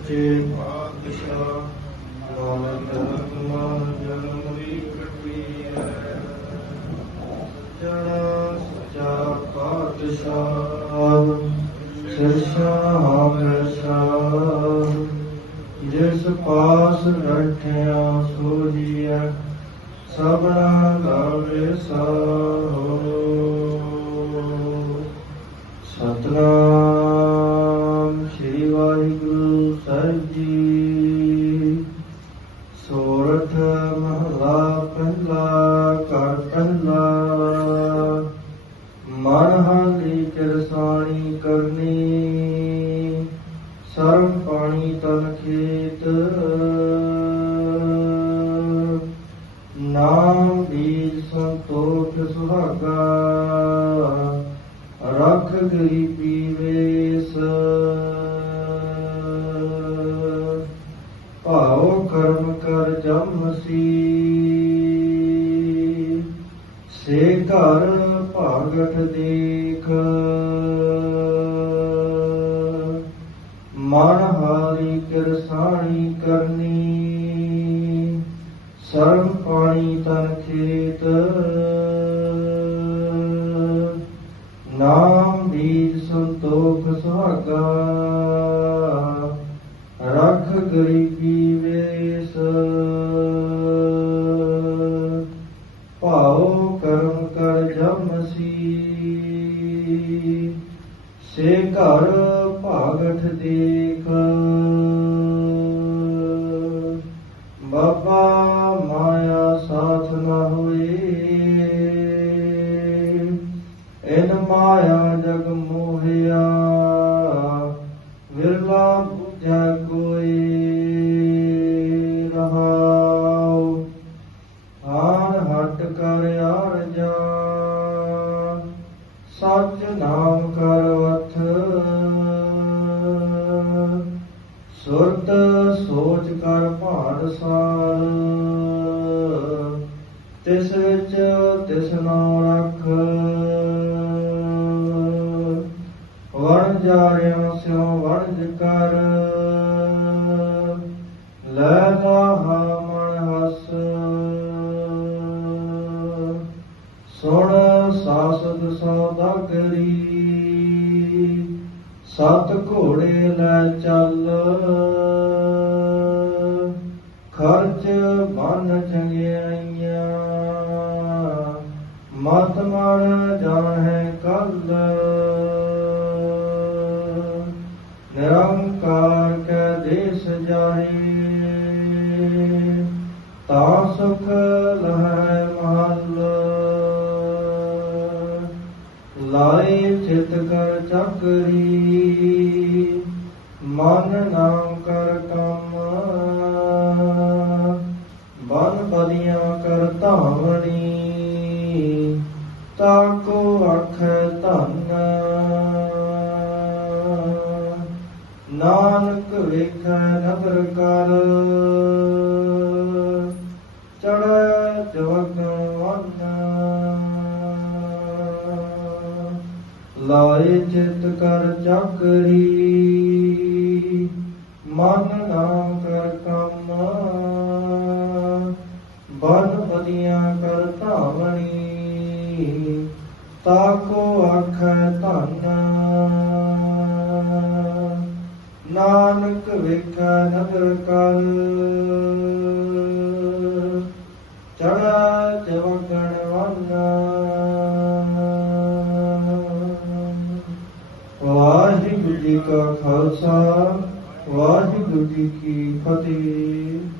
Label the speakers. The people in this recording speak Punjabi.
Speaker 1: ਸੱਚੇ ਪਾਤਸ਼ਾਹ, ਨਾਨਕ ਰਤਨਾ ਜਨਮ ਦੀ ਕੱਟੀ ਹੈ। ਜਣਾ ਸੱਚਾ ਪਾਤਸ਼ਾਹ ਸਿਰਸ਼ਾ ਹਮੇਸ਼ਾ ਜਿਸ ਪਾਸ ਬੈਠਿਆ ਸੋ ਜੀਆ ਸਭਨਾ ਦਾ ਵਿਸਾਹੋ ਜੀ। ਸੋਰਠ ਮਹਲਾ ਪਹਿਲਾ, ਘਰ ਪਹਿਲਾ। ਮਨ ਹਾਲੀ ਕਿਰਸਾਣੀ ਕਰਨੀ। ਸਰਮ ਪਾਣੀ ਤਨ ਖੇਤ। ਨਾਮ ਬੀਜ ਸੰਤੋਖ ਸੁਹਾਗਾ। ਰੱਖ ਗਰੀਬੀ ਵੇਸ ਸੇ ਘਰ ਭਾਗਤ ਦੇਖ। ਮਨ ਹਾਰੀ ਕਿਰਸਾਣੀ ਕਰਨੀ ਜਮਸੀ ਸੇ ਘਰ ਭਾਗਠ ਦੇਖ। ਬਾਬਾ ਸੁਰਤ ਸੋਚ ਕਰ ਭਾੜ ਸਾਰ। ਤਿਸ ਵਿੱਚ ਤਿਸ ਨਾਮ ਰੱਖ। ਵਣ ਜਾਰਿਆ ਸਿਉ ਵਣਜ ਕਰ। ਲੈ ਲਾਹਾ ਮਨ ਹਸ। ਸੁਣ ਸਾਸਦ ਸੌਦਾਗਰੀ ਸਤ ਘੋੜੇ ਲੈ ਚੱਲ। ਖਰਚ ਬਨ ਚੰਗਿਆਈਆਂ। ਮਤ ਮਰ ਜਾਹੇ ਕੱਲ। ਨਿਰੰਕਾਰ ਕੈ ਦੇਸ ਜਾਹੇ। ਤਾ ਸੁਖ ਲਹੈ ਮਹਲ। ਲਾਏ ਚਿਤ ਕਰ ਚੱਕਰੀ। ਮਨ ਨਾਮ ਤਾਕੋ ਆਖੈ ਧਨ। ਨਾਨਕ ਵੇਖੈ ਨਦਰ ਕਰ। ਚੜੈ ਜਵਗ ਵਨ ਲਾਏ ਚਿਤ ਕਰ ਚੱਕਰੀ। ਮਨ ਨਾ ਕਰ ਕੰਮ। ਬਨ ਬਦੀਆਂ ਕਰ ਧਾਵਣੀ। ਤਾਕੋ ਅਖ ਧਨ। ਨਾਨਕ ਵੇਖੈ ਨਦਰ ਕਰ। ਚੜਾ ਚਵਗਣ ਵਨ ਵਾਹਿਗੁਰੂ ਜੀ ਕਾ ਖਾਲਸਾ, ਵਾਹਿਗੁਰੂ ਜੀ ਕੀ ਫਤਿਹ।